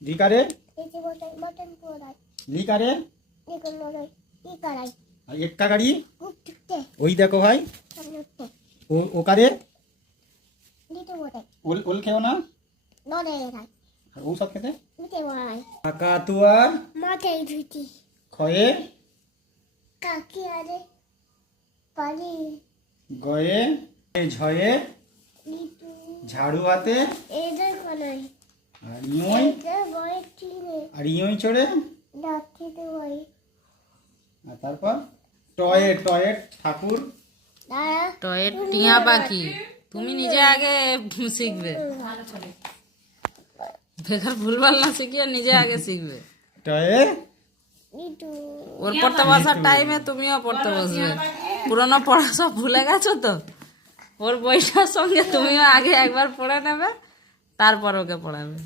ডিকারে এতে বটাই মটন পোড়াই লিকারে দেখুন লড়াই কি করাই আর এক্কা গাড়ি গুপ টুকতে ওই দেখো ভাই সামনে ওকারে দিতে বটাই ওল খেও না লড়াই রাই আর ঔষধ খেতে দিতে বড়াই কাকাতুয়ার মাথায় ধুতি খয়ে কাকি আরে পালি গয়ে ঝয়ে লিটু ঝাড়ু হাতে এদের কোনাই আর ইয়ই এদের বড় টিনে আর ইয়ই চড়ে ডাকিতে বই আর তারপর টয়ে টয়ে ঠাকুর দাঁড়া টয়ের টিয়া পাখি তুমি নিজে আগে শিখবে, বেকার ভুলভাল না শিখিয়ে নিজে আগে শিখবে। টয়ে লিটু ওর পড়তে বসার টাইমে তুমিও পড়তে বসবে। পুরনো পড়া সব ভুলে গেছো তো, ওর বইটার সঙ্গে তুমিও আগে একবার পড়ে নেবে, তারপর ওকে পড়াবে।